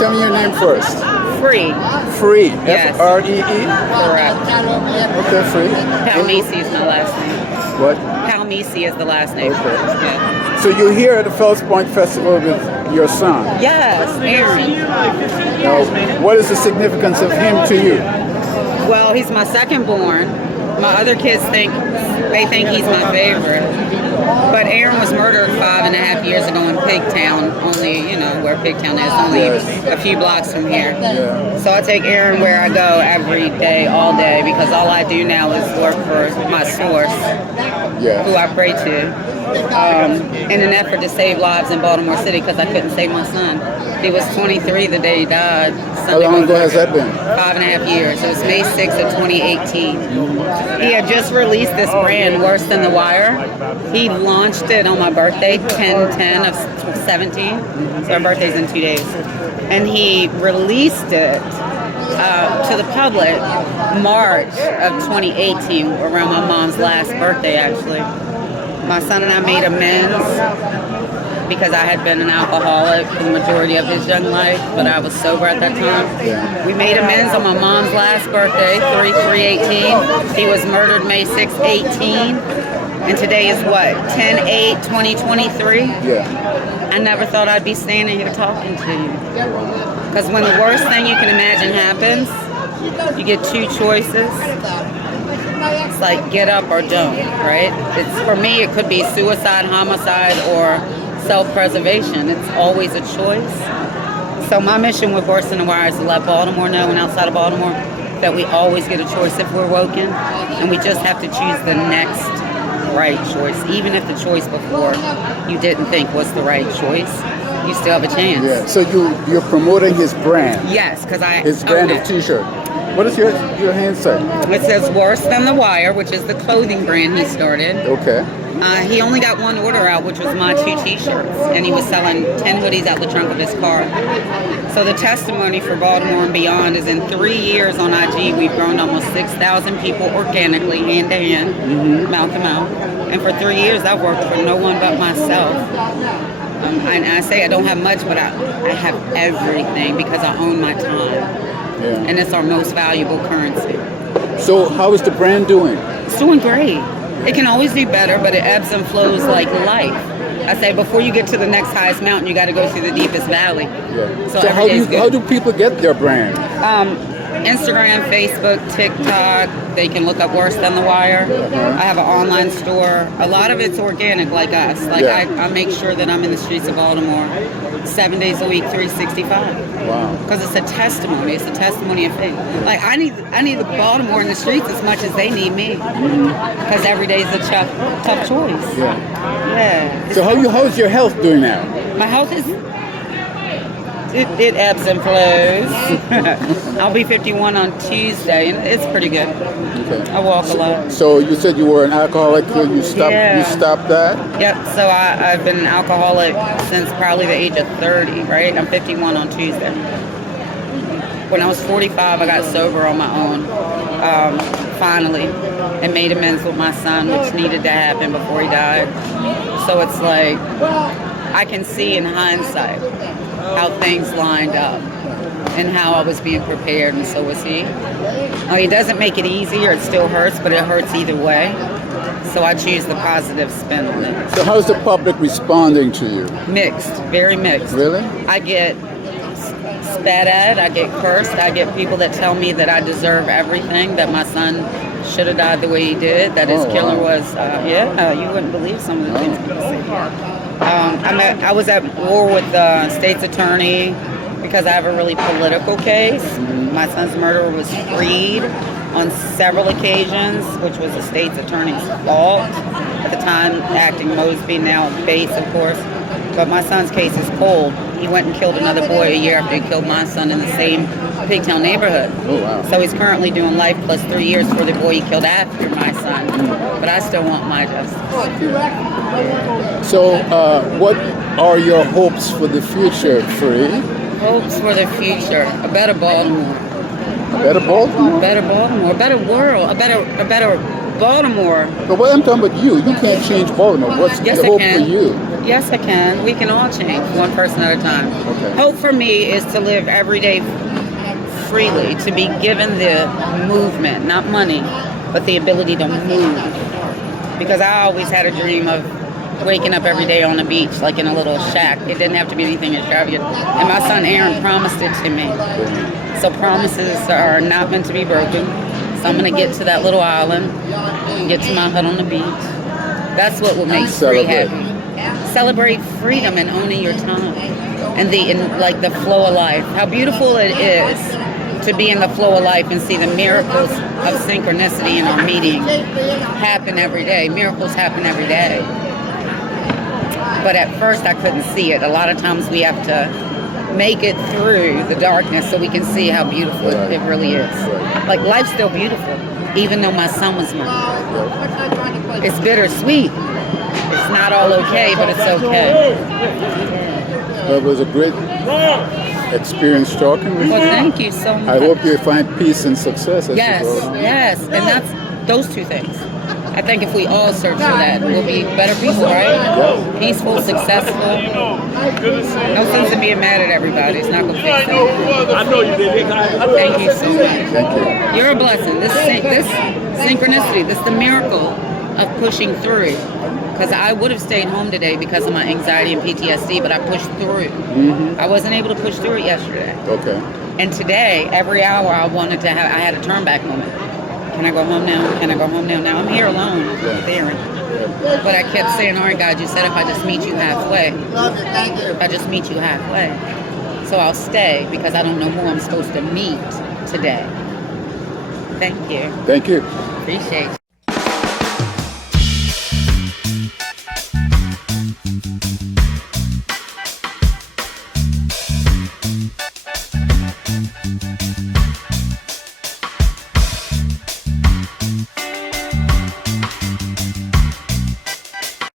tell me your name first. Free. Free. Yes. Free. Correct. Okay, Free. Palmisi is my last name. What? Palmisi is the last name. Okay. Yeah. So you're here at the Fells Point Festival with your son. Yes, Aaron. Now, what is the significance of him to you? Well, he's my second born. My other kids think he's my favorite. But Aaron was murdered 5.5 years ago in Pigtown, only, where Pigtown is, only a few blocks from here. Yeah. So I take Aaron where I go every day, all day, because all I do now is work for my source, who I pray to, in an effort to save lives in Baltimore City, because I couldn't save my son. He was 23 the day he died. How long ago has that been? 5.5 years. It was May 6th of 2018. He had just released this brand, Worse Than the Wire. He launched it on my birthday, 10/10 of 17. So our birthday's in 2 days. And he released it to the public March of 2018, around my mom's last birthday, actually. My son and I made amends because I had been an alcoholic for the majority of his young life, but I was sober at that time. We made amends on my mom's last birthday, 3/3/18. He was murdered May 6/18. And today is what, 10/8/2023? Yeah. I never thought I'd be standing here talking to you. Because when the worst thing you can imagine happens, you get two choices. It's like get up or don't, right? For me, it could be suicide, homicide, or self-preservation. It's always a choice. So my mission with Worse Than the Wire is to let Baltimore know, and outside of Baltimore, that we always get a choice if we're woken, and we just have to choose the next right choice. Even if the choice before you didn't think was the right choice, you still have a chance. Yeah. So you're promoting his brand. Yes, because his brand of T-shirt. What does your hand say? It says Worse Than the Wire, which is the clothing brand he started. Okay. He only got one order out, which was my 2 T-shirts, and he was selling 10 hoodies out the trunk of his car. So the testimony for Baltimore and beyond is in 3 years on IG, we've grown almost 6,000 people organically, hand to hand, mouth to mouth. And for 3 years, I've worked for no one but myself. And I say I don't have much, but I have everything because I own my time. Yeah. And it's our most valuable currency. So how is the brand doing? It's doing great. It can always do better, but it ebbs and flows like life. I say before you get to the next highest mountain, you got to go through the deepest valley. Yeah. So how do people get their brand? Instagram, Facebook, TikTok. They can look up Worse Than the Wire. I have an online store. A lot of it's organic, like us. Like I make sure that I'm in the streets of Baltimore 7 days a week, 365. Wow. Because it's a testimony. It's a testimony of faith. Like I need the Baltimore in the streets as much as they need me. Because every day is a tough choice. Yeah. So how's your health doing now? My health is. It ebbs and flows. I'll be 51 on Tuesday, and it's pretty good. Okay. I walk a lot. So you said you were an alcoholic. You stopped. Yeah. You stopped that. Yep. So I've been an alcoholic since probably the age of 30. Right. I'm 51 on Tuesday. When I was 45, I got sober on my own. Finally, and made amends with my son, which needed to happen before he died. So it's like I can see in hindsight how things lined up and how I was being prepared, and so was he. It doesn't make it easier, it still hurts, but it hurts either way. So I choose the positive spin on it. So how's the public responding to you? Mixed, very mixed. Really? I get spat at, I get cursed, I get people that tell me that I deserve everything, that my son should have died the way he did, that his killer was, you wouldn't believe some of the things people say. I was at war with the state's attorney because I have a really political case. My son's murderer was freed on several occasions, which was the state's attorney's fault. At the time, acting Mosby, now Bates, of course. But my son's case is cold. He went and killed another boy a year after he killed my son in the same Pigtown neighborhood. Oh, wow. So he's currently doing life plus 3 years for the boy he killed after my son. But I still want my justice. So what are your hopes for the future, Free? Hopes for the future. A better Baltimore. A better Baltimore? A better Baltimore. A better world. A better Baltimore. But what I'm talking about you can't change Baltimore. What's Yes, the I hope can. for you? Yes, I can. We can all change, one person at a time. Okay. Hope for me is to live every day freely, to be given the movement, not money, but the ability to move. Because I always had a dream of waking up every day on the beach, like in a little shack. It didn't have to be anything extravagant. And my son Aaron promised it to me. So promises are not meant to be broken. So I'm going to get to that little island, get to my hut on the beach. That's what will make free happy. Celebrate freedom and owning your time and like the flow of life. How beautiful it is to be in the flow of life and see the miracles of synchronicity in our meeting happen every day. Miracles happen every day. But at first I couldn't see it. A lot of times we have to make it through the darkness so we can see how beautiful it really is. Like life's still beautiful, even though my son was mine. It's bittersweet. It's not all okay, but it's okay. Well, it was a great experience talking with you. Well, thank you so much. I hope you find peace and success as Yes, you go. yes, and that's those two things. I think if we all search for that, we'll be better people, right? Yeah. Peaceful, successful. No sense in being mad at everybody. It's not going to fix it. I know you did. Thank you so much. Thank you. You're a blessing. This synchronicity, this the miracle of pushing through. Because I would have stayed home today because of my anxiety and PTSD, but I pushed through. I wasn't able to push through it yesterday. Okay. And today, every hour I had a turn back moment. Can I go home now? Can I go home now? Now I'm here alone with Aaron. But I kept saying, all right, God, you said if I just meet you halfway. If I just meet you halfway. So I'll stay because I don't know who I'm supposed to meet today. Thank you. Thank you. Appreciate you.